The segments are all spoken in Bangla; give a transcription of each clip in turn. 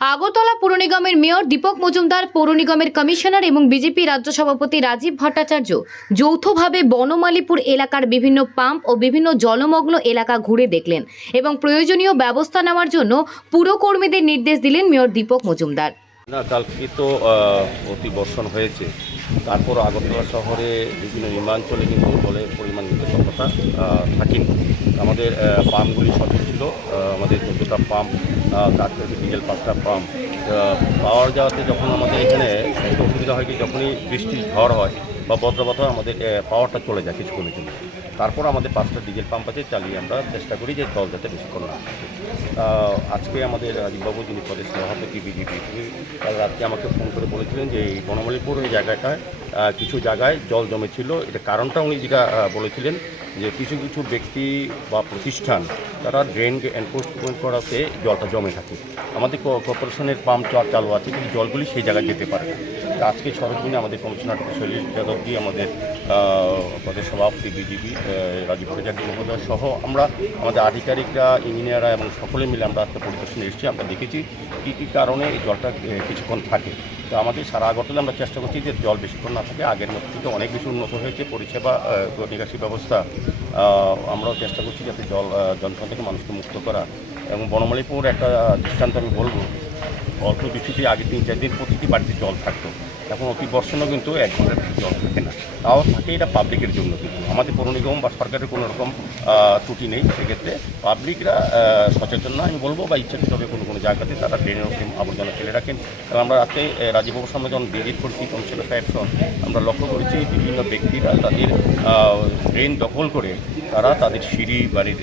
আগরতলা পুর নিগমের মেয়র দীপক মজুমদার পৌর নিগমের কমিশনার এবং বিজেপি রাজ্য সভাপতি রাজীব ভট্টাচার্য যৌথভাবে বনমালীপুর এলাকার বিভিন্ন পাম্প ও বিভিন্ন জলমগ্ন এলাকা ঘুরে দেখলেন এবং প্রয়োজনীয় ব্যবস্থা নেওয়ার জন্য পুরকর্মীদের নির্দেশ দিলেন মেয়র দীপক মজুমদার। না কালকে তো আহ, অতি বর্ষণ হয়েছে। তারপর আগরতলা শহরে বিভিন্ন নির্মাঞ্চলে কিন্তু জলের পরিমাণ কিন্তু ততটা থাকেনি। আমাদের পাম্পগুলি সঠিক ছিল আমাদের চোদ্দোটা পাম্প তারপরে ডিজেল পাঁচটা পাম্প পাওয়ার যাওয়াতে যখন আমাদের এখানে একটু অসুবিধা হয় কি, যখনই বৃষ্টি ঝড় হয় বা বজ্রপাত হয়, আমাদের পাওয়ারটা চলে যায় কিছুক্ষণের জন্য। তারপর আমাদের পাঁচটা ডিজেল পাম্প আছে, চালিয়ে আমরা চেষ্টা করি যে জল যাতে বেশিক্ষণ না আজকে আমাদের রাজীববাবু যিনি প্রদেশ সভাপতি বিজেপি, তিনি রাত্রে আমাকে ফোন করে বলেছিলেন যে এই বনমালীপুর এই জায়গাটায় কিছু জায়গায় জল জমেছিল। এটা কারণটা উনি যেটা বলেছিলেন যে কিছু কিছু ব্যক্তি বা প্রতিষ্ঠান তারা ড্রেনকে এনফোর্সমেন্ট করাতে জলটা জমে থাকে। আমাদের কর্পোরেশনের পাম্প চালু আছে, কিন্তু জলগুলি সেই জায়গায় যেতে পারে আজকে সরজমিনে আমাদের কমিশনার শৈলী যাদবজি আমাদের প্রদেশ সভাপতি বিজেপি রাজীব প্রজাতি মহোদয় সহ আমরা, আমাদের আধিকারিকরা, ইঞ্জিনিয়াররা এবং সকলে মিলে আমরা আজকে পরিদর্শনে এসেছি, আমরা দেখেছি কী কী কারণে এই জলটা কিছুক্ষণ থাকে। তো আমাদের সারা আগরতলা আমরা চেষ্টা করছি যে জল বেশিক্ষণ না থাকে, আগের মতো থেকে অনেক বেশি উন্নত হয়েছে, পরিষেবা নিকাশি ব্যবস্থা আমরাও চেষ্টা করছি যাতে জল যন্ত্রণা থেকে মানুষকে মুক্ত করা। এবং বনমালীপুর একটা দৃষ্টান্ত আমি বলব অল্প বৃষ্টিতে আগে তিন চার দিন প্রতিটি বাড়িতে জল থাকতো। এখন অতি বর্ষণও কিন্তু এক ঘণ্টার জল থাকে না। তাও থাকে এটা পাবলিকের জন্য কিন্তু। আমাদের পৌর নিগম বা সরকারের কোনো রকম ত্রুটি নেই। সেক্ষেত্রে পাবলিকরা সচেতন না আমি বলব বা ইচ্ছাকৃতভাবে কোনো কোনো জায়গাতে তারা ড্রেনের ওপরে আবর্জনা ফেলে রাখেন। কারণ আমরা আহ, রাজীববাবুর সামনে যখন ভিজিট করছি কমিশনার সাহেব সহ আমরা লক্ষ্য করেছি বিভিন্ন ব্যক্তিরা তাদের ড্রেন দখল করে তারা তাদের সিঁড়ি বাড়ির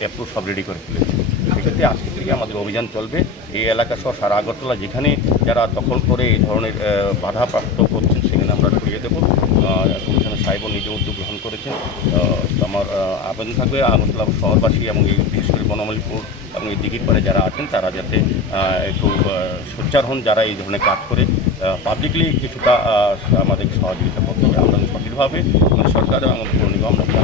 অ্যাপ্রুভ সব রেডি করে ফেলেছে। সেক্ষেত্রে আজকে থেকে আমাদের অভিযান চলবে। এই এলাকা সহ সারা আগরতলা যেখানে যারা দখল করে এই ধরনের বাধাপ্রাপ্ত করছেন সেখানে আমরা সরিয়ে দেবো। কমিশনার সাহেবও নিজে উদ্যোগ গ্রহণ করেছেন। আমার আবেদন থাকবে আগরতলা শহরবাসী এবং এই বিশেষ করে বনমালীপুর এবং এই দিঘির পাড়ে যারা আছেন, তারা যাতে একটু সোচ্চার হন যারা এই ধরনের কাজ করে। পাবলিকলি কিছুটা আমাদের সহযোগিতা করতে হবে। আমরা সঠিকভাবে, সরকার এবং পৌর নিগম, আমরা